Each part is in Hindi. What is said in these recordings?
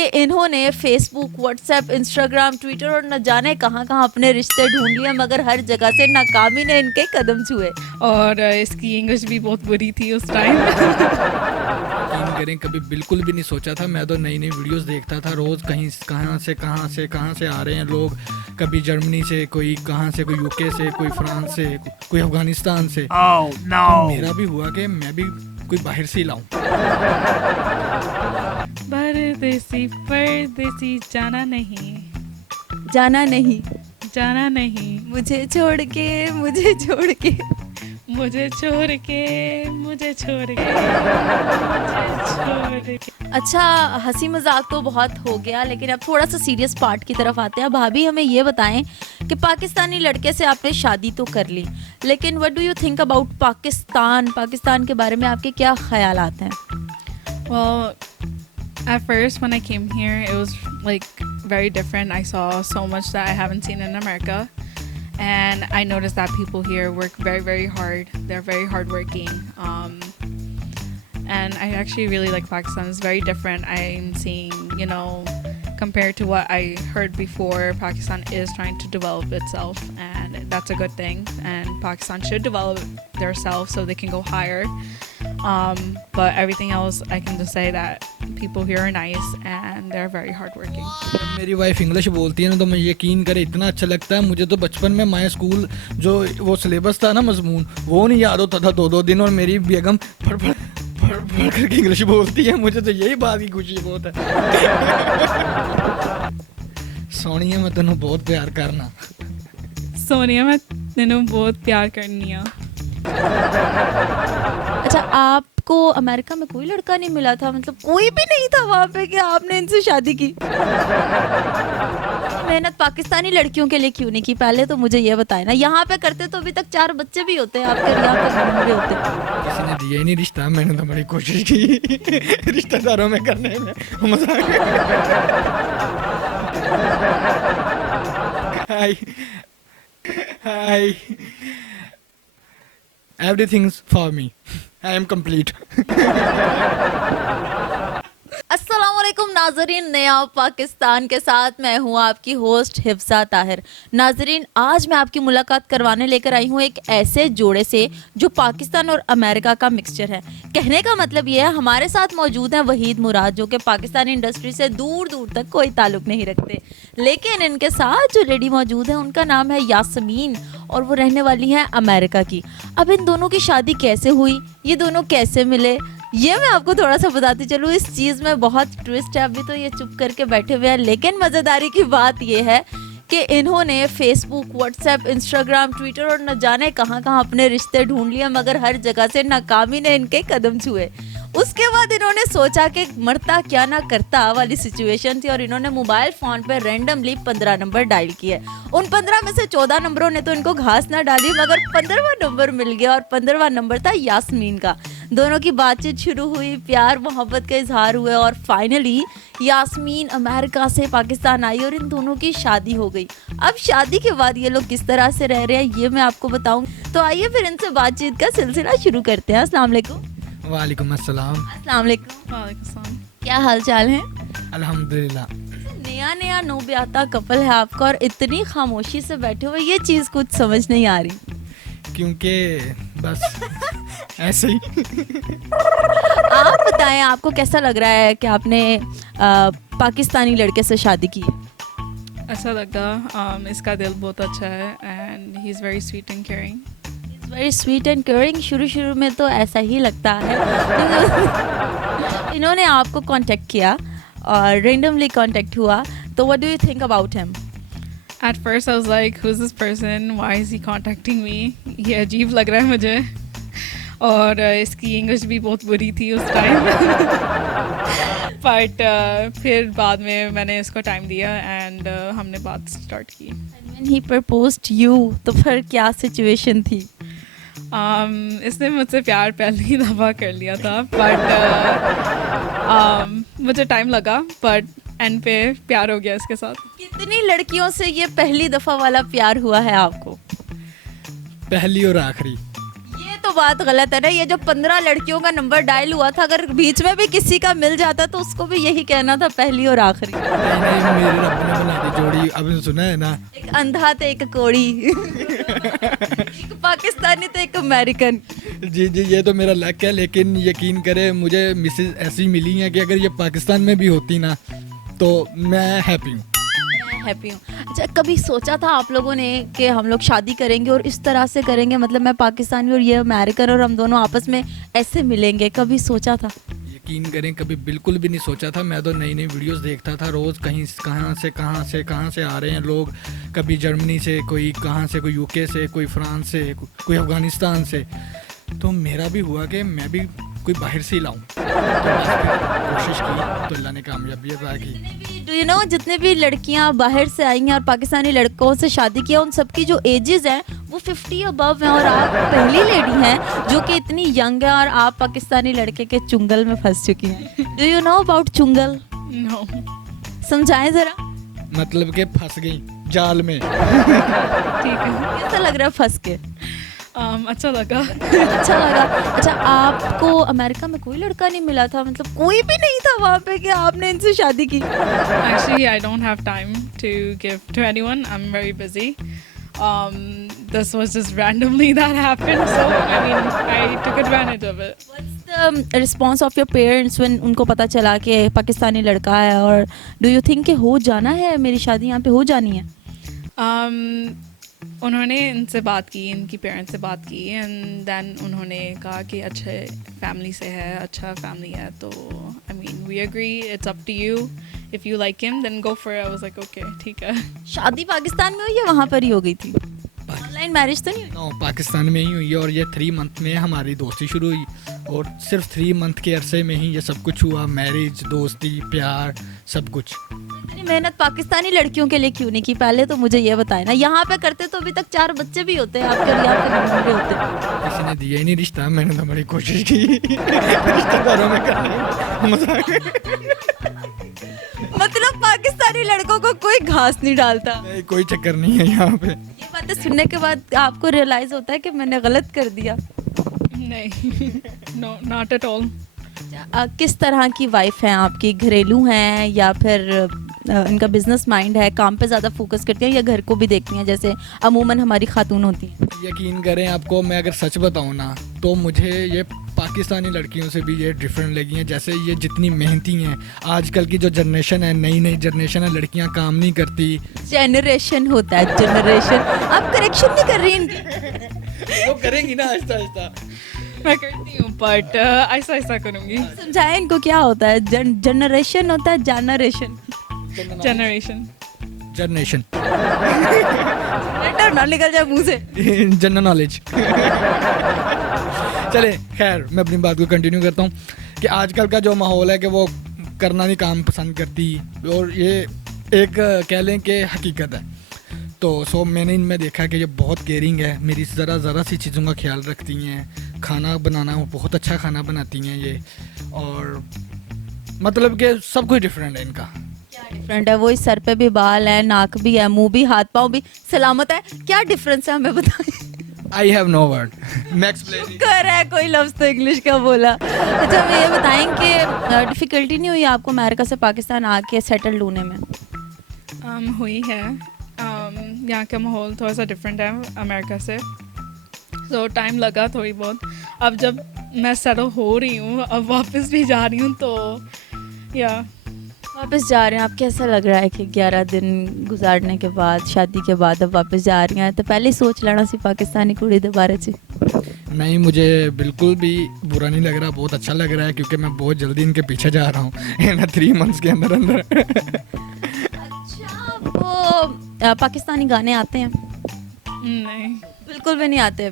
कि इन्होंने फेसबुक, व्हाट्सएप, इंस्टाग्राम, ट्विटर और न जाने कहाँ कहाँ अपने रिश्ते ढूंढ लिए, मगर हर जगह से नाकामी ने इनके कदम छुए। और इसकी इंग्लिश भी बहुत बुरी थी उस टाइम। यकीन करें कभी बिल्कुल भी नहीं सोचा था। मैं तो नई नई वीडियोस देखता था रोज़, कहीं कहाँ से आ रहे हैं लोग, कभी जर्मनी से, कोई कहाँ से, कोई यूके से, कोई फ्रांस से, कोई अफगानिस्तान से। तो मेरा भी हुआ कि मैं भी कोई बाहर से ही लाऊं। परदेसी परदेसी जाना नहीं, जाना नहीं, जाना नहीं, मुझे छोड़ के, मुझे छोड़ के। मुझे छोड़ के, मुझे छोड़ के, मुझे छोड़ के। अच्छा, हंसी मजाक तो बहुत हो गया, लेकिन अब थोड़ा सा सीरियस पार्ट की तरफ आते हैं। भाभी हमें ये बताएं कि पाकिस्तानी लड़के से आपने शादी तो कर ली, लेकिन what do you think about Pakistan? Pakistan के बारे में आपके क्या ख्यालात हैं? Well, at first when I came here, it was like very different. I saw so much that I haven't seen in America, and I noticed that people here work very, very hard. They're very hardworking, and I actually really like Pakistan. It's very different. I'm seeing, compared to what I heard before, Pakistan is trying to develop itself, and that's a good thing. And Pakistan should develop themselves so they can go higher. But everything else, I can just say that people here are nice and they're very hardworking. जब मेरी वाइफ इंग्लिश बोलती है ना तो मैं यकीन करे इतना अच्छा लगता है। मुझे तो बचपन में माय स्कूल जो वो सिलेबस था ना, मजमून, वो नहीं याद होता था 2-2 दिन, और मेरी बेगम फड़ करके इंग्लिश बोलती है। मुझे तो यही बात की खुशी बहुत है। सोनिया मैं तेनू बहुत प्यार करना। सोनिया मैं तेनू बहुत प्यार करनी आ। अच्छा, आपको अमेरिका में कोई लड़का नहीं मिला था? मतलब कोई भी नहीं था वहाँ पे कि आपने इनसे शादी की? मेहनत पाकिस्तानी लड़कियों के लिए क्यों नहीं की? पहले तो मुझे ये बताए ना। यहाँ पे करते तो अभी तक 4 बच्चे भी होते हैं आपके, यहाँ पे भी होते। किसी ने दिया ही नहीं रिश्ता। मैंने तो बड़ी कोशिश की रिश्तेदारों में करने में। हाय everything's for me. I am complete. अस्सलाम वालेकुम नाजरीन, नया पाकिस्तान के साथ मैं हूँ आपकी होस्ट हिफ्सा ताहिर। नाजरीन, आज मैं आपकी मुलाकात करवाने लेकर आई हूँ एक ऐसे जोड़े से जो पाकिस्तान और अमेरिका का मिक्सचर है। कहने का मतलब ये है, हमारे साथ मौजूद हैं वहीद मुराद, जो कि पाकिस्तानी इंडस्ट्री से दूर दूर तक कोई ताल्लुक नहीं रखते, लेकिन इनके साथ जो लेडी मौजूद है उनका नाम है यास्मीन और वो रहने वाली हैं अमेरिका की। अब इन दोनों की शादी कैसे हुई, ये दोनों कैसे मिले, ये मैं आपको थोड़ा सा बताती चलूँ। इस चीज़ में बहुत ट्विस्ट है, अभी तो ये चुप करके बैठे हुए हैं, लेकिन मज़ेदारी की बात ये है कि इन्होंने फेसबुक, व्हाट्सएप, इंस्टाग्राम, ट्विटर और न जाने कहाँ कहाँ अपने रिश्ते ढूंढ लिए, मगर हर जगह से नाकामी ने इनके कदम छुए। उसके बाद इन्होंने सोचा कि मरता क्या ना करता वाली सिचुएशन थी, और इन्होंने मोबाइल फ़ोन पे रैंडमली 15 नंबर डायल किए। उन 15 में से 14 नंबरों ने तो इनको घास ना डाली, मगर 15वां नंबर मिल गया, और 15वां नंबर था यास्मीन का। दोनों की बातचीत शुरू हुई, प्यार मोहब्बत का इजहार हुए, और फाइनली यास्मीन अमेरिका से पाकिस्तान आई और इन दोनों की शादी हो गई। अब शादी के बाद ये लोग किस तरह से रह रहे हैं ये मैं आपको बताऊं, तो आइए फिर इनसे बातचीत का सिलसिला शुरू करते हैं। अस्सलाम वालेकुम। वालेकुम अस्सलाम। अस्सलाम वालेकुम। वालेकुम सलाम। क्या हाल चाल है? अल्हम्दुलिल्लाह। नया नया नौब्याता कपल है आपका और इतनी खामोशी से बैठे हुए, ये चीज़ कुछ समझ नहीं आ रही। क्योंकि बस ऐसे ही। आप बताएं, आपको कैसा लग रहा है कि आपने पाकिस्तानी लड़के से शादी की? अच्छा लगा। इसका दिल बहुत अच्छा है and he is very sweet and caring. Very sweet and caring. शुरू में तो ऐसा ही लगता है। इन्होंने आपको कांटेक्ट किया और रेंडमली कांटेक्ट हुआ, तो what do you think about him? At first I was like, who's this person? Why is he contacting me? ये अजीब लग रहा है मुझे, और इसकी इंग्लिश भी बहुत बुरी थी उस टाइम। बट फिर बाद में मैंने इसको टाइम दिया एंड हमने बात स्टार्ट की। When he proposed you, तो फिर क्या सिचुएशन थी? इसने मुझसे प्यार पहली दफ़ा कर लिया था, बट मुझे टाइम लगा, बट एंड पे प्यार हो गया इसके साथ। कितनी लड़कियों से ये पहली दफ़ा वाला प्यार हुआ है आपको? पहली और आखिरी। ये तो तो बात गलत है ना, ये जो 15 लड़कियों का नंबर डायल हुआ था, अगर बीच में भी किसी का मिल जाता तो उसको भी यही कहना था पहली और आखिरी। नहीं मेरे रब ने बना दी जोड़ी, अभी सुना है ना। एक अंधा तो एक कोड़ी, एक पाकिस्तानी तो एक अमेरिकन। जी जी, ये तो मेरा लक है, लेकिन यकीन करें मुझे मिसेज ऐसी मिली हैं कि अगर ये पाकिस्तान में भी होती ना तो मैं हैप्पी हूँ। हैप्पी हूँ। अच्छा, कभी सोचा था आप लोगों ने कि हम लोग शादी करेंगे और इस तरह से करेंगे, मतलब मैं पाकिस्तानी और ये अमेरिकन और हम दोनों आपस में ऐसे मिलेंगे, कभी सोचा था? यकीन करें कभी बिल्कुल भी नहीं सोचा था। मैं तो नई नई वीडियोस देखता था रोज़, कहीं कहाँ से आ रहे हैं लोग, कभी जर्मनी से, कोई कहाँ से, कोई यूके से, कोई फ्रांस से, कोई अफ़गानिस्तान से। तो मेरा भी हुआ कि मैं भी कोई बाहर से ही लाऊं, तो कोशिश की तो अल्लाह ने कामयाबी अता की। डू यू नो, जितने भी लड़कियां बाहर से आई हैं और पाकिस्तानी लड़कों से शादी किया, उन सबकी जो एजेस हैं वो 50 अबव हैं, और आप पहली लेडी हैं जो कि इतनी यंग है और आप पाकिस्तानी लड़के के चुंगल में फंस चुकी हैं। डू यू नो अबाउट चुंगल? No. समझाएं जरा। मतलब कि फंस गई जाल में। ठीक है। कैसा लग रहा है फंस के? अच्छा लगा। अच्छा लगा। अच्छा, आपको अमेरिका में कोई लड़का नहीं मिला था, मतलब कोई भी नहीं था वहाँ पे कि आपने इनसे शादी की? Actually, I don't have time to give to anyone. I'm very busy. This was just randomly that happened, so I mean, I took advantage of it. What's the response of your parents when उनको पता चला कि पाकिस्तानी लड़का है, और do you think कि हो जाना है, मेरी शादी यहाँ पे हो जानी है? उन्होंने इनसे बात की, इनकी पेरेंट्स से बात की, एंड देन उन्होंने कहा कि अच्छे फैमिली से है, अच्छा फैमिली है, तो I mean we agree, it's up to you, if you like him then go for it. I was like okay, ठीक है। शादी पाकिस्तान में हुई या वहाँ पर ही हो गई थी? ऑनलाइन मैरिज तो नहीं हुई? नो, पाकिस्तान में ही हुई है, और ये 3 मंथ में हमारी दोस्ती शुरू हुई, और सिर्फ 3 मंथ के अरसे में ही ये सब कुछ हुआ, मैरिज, दोस्ती, प्यार, सब कुछ। इतनी मेहनत पाकिस्तानी लड़कियों के लिए क्यों नहीं की, पहले तो मुझे ये बताएं ना। यहाँ पे करते तो अभी तक 4 बच्चे भी होते हैं आपके, यहाँ पे होते। किसी ने दिया ही नहीं रिश्ता, मैंने तो बड़ी कोशिश की रिश्तेदारों में करने, मतलब पाकिस्तानी लड़कों को कोई घास नहीं डालता। नहीं, कोई चक्कर नहीं है यहाँ पे। ये बातें सुनने के बाद आपको रियलाइज होता है कि मैंने गलत कर दिया? नहीं, नो, नॉट एट ऑल। किस तरह की वाइफ हैं आपकी? घरेलू हैं या फिर इनका बिजनेस माइंड है, काम पे ज़्यादा फोकस करती हैं, या घर को भी देखती हैं जैसे अमूमन हमारी खातून होती हैं? यकीन करें आपको मैं अगर सच बताऊँ ना, तो मुझे ये पाकिस्तानी लड़कियों से भी ये डिफरेंट लगी हैं। जैसे ये जितनी मेहनती हैं, आजकल की जो जनरेशन है, नई नई जनरेशन है, लड़कियां काम नहीं करती। जनरेशन होता है, जनरेशन। आप करेक्शन नहीं कर रही इनकी? वो करेंगी ना आहिस्ता आहिस्ता। मैं करती हूँ, बट ऐसा ऐसा करूँगी। समझाएं इनको क्या होता है? जनरेशन होता है, जनरेशन। जनरेशन। जनरेशन लेटर ना निकल जाए मुंह से। General knowledge. चले, खैर मैं अपनी बात को कंटिन्यू करता हूँ कि आजकल का जो माहौल है कि वो करना नहीं काम पसंद करती, और ये एक कह लें कि हकीकत है। तो मैंने इनमें देखा कि ये बहुत केयरिंग है, मेरी ज़रा सी चीज़ों का ख्याल रखती हैं, खाना बनाना वो बहुत अच्छा खाना बनाती हैं ये, और मतलब कि सब कुछ डिफरेंट है इनका। क्या डिफरेंट है? वो इस सर पे भी बाल है, नाक भी है, मुंह भी, हाथ पाँव भी सलामत है, क्या डिफरेंस है हमें बताएं। आई हैव नो वर्ड, मैं एक्सप्लेन कर है कोई लफ्ज़ तो इंग्लिश का बोला। अच्छा, हमें ये बताएं कि डिफ़िकल्टी नहीं हुई आपको अमेरिका से पाकिस्तान आके सेटल होने में? हुई है। यहाँ का माहौल थोड़ा सा डिफरेंट है अमेरिका से, तो टाइम लगा थोड़ी बहुत। अब जब मैं सेटल हो रही हूँ, अब वापस भी जा रही हूँ, तो या वापस जा रहे हैं आप, कैसा लग रहा है कि 11 दिन गुजारने के बाद, शादी के बाद अब वापस जा रही हैं? तो पहले ही सोच लेना सी पाकिस्तानी कुड़ी दोबारा से? नहीं, मुझे बिल्कुल भी बुरा नहीं लग रहा, बहुत अच्छा लग रहा है, क्योंकि मैं बहुत जल्दी इनके पीछे जा रहा हूँ 3 मंथ्स के अंदर अंदर। अच्छा, आपको पाकिस्तानी गाने आते हैं? नहीं, बिल्कुल भी नहीं आते।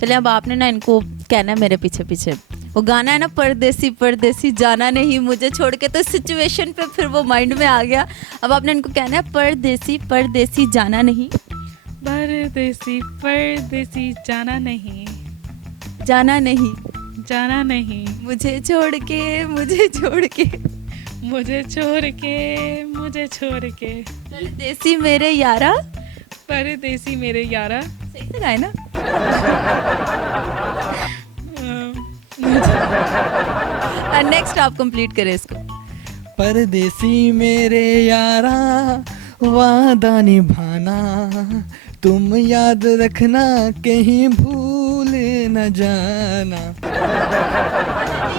चलिए, अब आपने ना इनको कहना है मेरे पीछे पीछे, वो गाना है ना, परदेसी परदेसी जाना नहीं मुझे छोड़ के, तो सिचुएशन पे फिर वो माइंड में आ गया। अब आपने इनको कहना है परदेसी परदेसी जाना नहीं। परदेसी परदेसी जाना नहीं, जाना नहीं, जाना नहीं, मुझे छोड़ के, मुझे छोड़ के, मुझे छोड़ के, मुझे छोड़ के। परदेसी मेरे यारा, परदेसी मेरे यारा। सही से गाए ना। नेक्स्ट आप कंप्लीट करें इसको। परदेसी मेरे यारा वादा निभाना, तुम याद रखना कहीं भूल न जाना।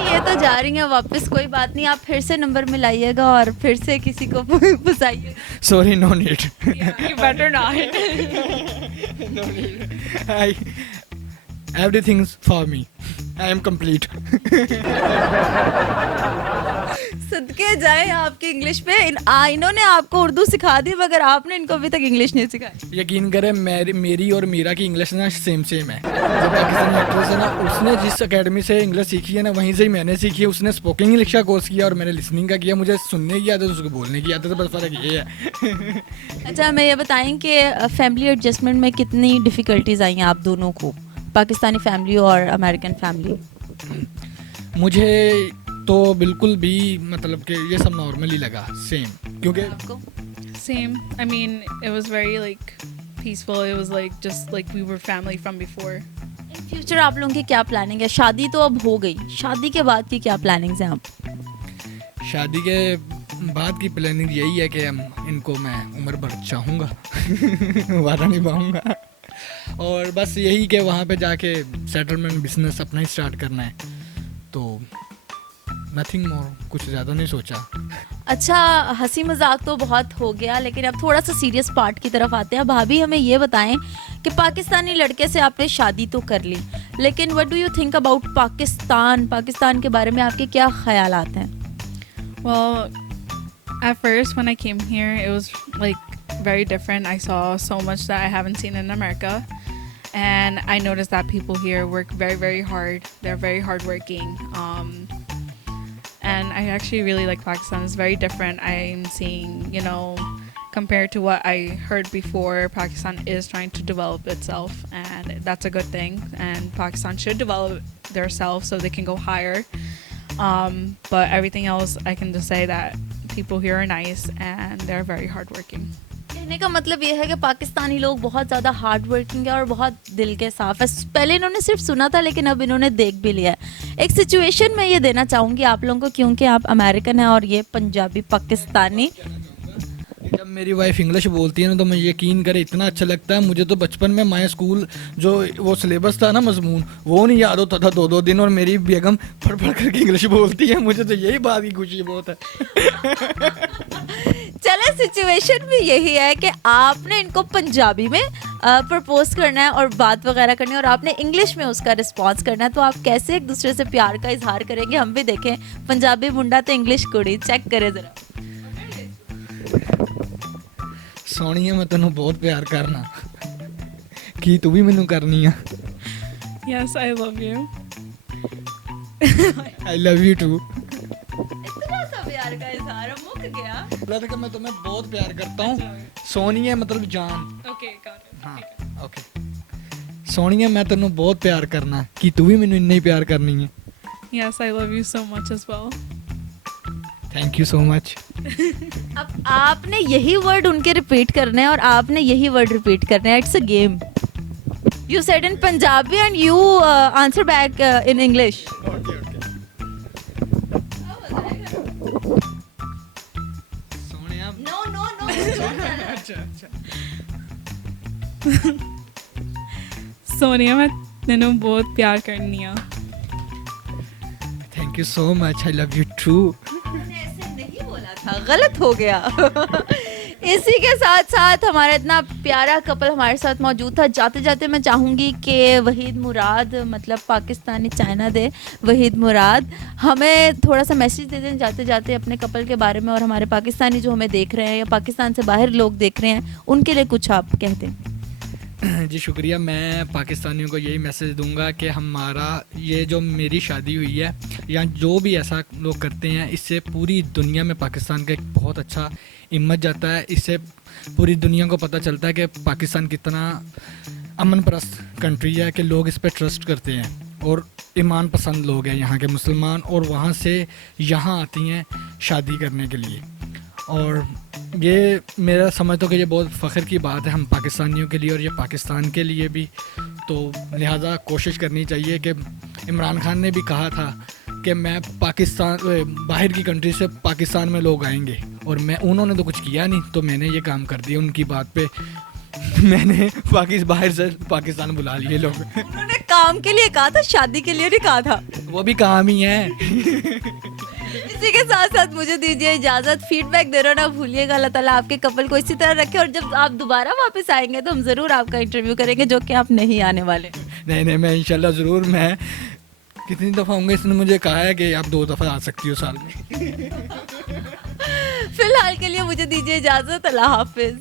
ये तो जा रही हैं वापस, कोई बात नहीं, आप फिर से नंबर मिलाइएगा और फिर से किसी को फंसाइए। Sorry, no need. You better not. Everything is for me. I am complete. सदके जाए आपकी इंग्लिश पे। इन्होंने आपको उर्दू सिखा दी मगर आपने इनको अभी तक इंग्लिश नहीं सिखाई। यकीन करें मेरी और मीरा की इंग्लिश ना सेम है। जो पाकिस्तानी एक्ट्रेस है ना, उसने जिस एकेडमी से इंग्लिश सीखी है ना, वहीं से ही मैंने सीखी है। उसने स्पोकन इंग्लिश का कोर्स किया और मैंने लिसनिंग का किया। मुझे सुनने की आदत, उसको बोलने की आदत, बस फर्क ये है। अच्छा, हमें ये बताएं कि फैमिली एडजस्टमेंट में कितनी डिफ़िकल्टीज आई हैं आप दोनों को, पाकिस्तानी फैमिली और अमेरिकन फैमिली? मुझे तो बिल्कुल भी मतलब कि ये सब नॉर्मली लगा, सेम, क्योंकि आपको? Same. I mean, it was very like peaceful. It was like just like we were family from before. In future आप लोगों की क्या प्लानिंग है? शादी तो अब हो गई, शादी के बाद की क्या प्लानिंग्स हैं आप? शादी के बाद की प्लानिंग यही है कि हम इनको मैं उम्र भर चाहूँगा, वादा निभाऊँगा, और बस यही कि वहाँ पे जाके सेटलमेंट बिजनेस अपना ही स्टार्ट करना है। तो नथिंग मोर, कुछ ज़्यादा नहीं सोचा। अच्छा, हंसी मजाक तो बहुत हो गया, लेकिन अब थोड़ा सा सीरियस पार्ट की तरफ आते हैं। भाभी, हमें ये बताएं कि पाकिस्तानी लड़के से आपने शादी तो कर ली, लेकिन what do you think about Pakistan के बारे में आपके क्या ख्यालात हैं? Well, at first when I came here, it was like very different. I saw so much that I haven't seen in America, and I noticed that people here work very, very hard. They're very hardworking. And I actually really like Pakistan. It's very different. I'm seeing, you know, compared to what I heard before, Pakistan is trying to develop itself, and that's a good thing. And Pakistan should develop themselves so they can go higher. But everything else, I can just say that people here are nice and they're very hardworking. कहने का मतलब ये है कि पाकिस्तानी लोग बहुत ज़्यादा हार्ड वर्किंग है और बहुत दिल के साफ है। पहले इन्होंने सिर्फ सुना था, लेकिन अब इन्होंने देख भी लिया है। एक सिचुएशन में ये देना चाहूँगी आप लोगों को, क्योंकि आप अमेरिकन हैं और ये पंजाबी पाकिस्तानी। जब मेरी वाइफ इंग्लिश बोलती है ना, तो मैं यकीन करे इतना अच्छा लगता है। मुझे तो बचपन में माय स्कूल जो वो सिलेबस था ना, मजमून, वो नहीं याद होता था 2-2 दिन, और मेरी बेगम पढ़ करके इंग्लिश बोलती है। मुझे तो यही बात की खुशी बहुत है। चले, सिचुएशन भी यही है कि आपने इनको पंजाबी में प्रपोज करना है और बात वगैरह करनी है, और आपने इंग्लिश में उसका रिस्पॉन्स करना है। तो आप कैसे एक दूसरे से प्यार का इजहार करेंगे, हम भी देखें। पंजाबी मुंडा तो इंग्लिश कुड़ी, चेक करें जरा। सोनिया, मैं तेनों बहुत प्यार करना, कि तू भी मैनू करनी है। Yes, I love you. I love you too. इतना सा प्यार का इजहार मुक गया। बोला था कि मैं तुम्हें बहुत प्यार करता हूँ। सोनिया मतलब जान। Okay, got it. हाँ, ओके। सोनिया, मैं तेनों बहुत प्यार करना, कि तू भी मैनू इन्ना ही प्यार करनी है। Yes, I love you so much as well. Thank you so much. अब आपने यही वर्ड उनके रिपीट करने हैं और आपने यही वर्ड रिपीट करने हैं। It's a game. You said in Punjabi and you answer back in English. Sonia, no no no. अच्छा। सोनिया, मैं तेनों बहुत प्यार करनी आ। Thank you so much, I love you too. ऐसे नहीं बोला था, गलत हो गया। इसी के साथ साथ हमारा इतना प्यारा कपल हमारे साथ मौजूद था। जाते जाते मैं चाहूँगी कि वहीद मुराद, मतलब पाकिस्तानी चाइना दे वहीद मुराद, हमें थोड़ा सा मैसेज दे दें जाते जाते अपने कपल के बारे में, और हमारे पाकिस्तानी जो हमें देख रहे हैं या पाकिस्तान से बाहर लोग देख रहे हैं, उनके लिए कुछ आप कहते हैं। जी शुक्रिया। मैं पाकिस्तानियों को यही मैसेज दूंगा कि हमारा ये जो मेरी शादी हुई है, या जो भी ऐसा लोग करते हैं, इससे पूरी दुनिया में पाकिस्तान का एक बहुत अच्छा इमेज जाता है। इससे पूरी दुनिया को पता चलता है कि पाकिस्तान कितना अमन परस्त कंट्री है, कि लोग इस पर ट्रस्ट करते हैं और ईमान पसंद लोग हैं यहाँ के मुसलमान, और वहाँ से यहाँ आती हैं शादी करने के लिए। और ये मेरा समझता हूँ कि ये बहुत फ़ख्र की बात है हम पाकिस्तानियों के लिए और ये पाकिस्तान के लिए भी। तो लिहाजा कोशिश करनी चाहिए कि इमरान खान ने भी कहा था कि मैं पाकिस्तान बाहर की कंट्री से पाकिस्तान में लोग आएंगे, और उन्होंने तो कुछ किया नहीं, तो मैंने ये काम कर दिया उनकी बात पे। मैंने बाहर से पाकिस्तान बुला लिए लोग। उन्होंने काम के लिए कहा था, शादी के लिए नहीं कहा था। वो भी काम ही है। इसी के साथ साथ मुझे दीजिए इजाजत। फीडबैक दे रहे हो ना भूलिएगा। अल्लाह ताला आपके कपल को इसी तरह रखे, और जब आप दोबारा वापस आएंगे तो हम जरूर आपका इंटरव्यू करेंगे, जो कि आप नहीं आने वाले। नहीं मैं इंशाल्लाह ज़रूर, मैं कितनी दफ़ा होंगे इसने मुझे कहा है कि आप 2 दफ़ा आ सकती हो साल में। फिलहाल के लिए मुझे दीजिए इजाजत। अल्लाह हाफिज।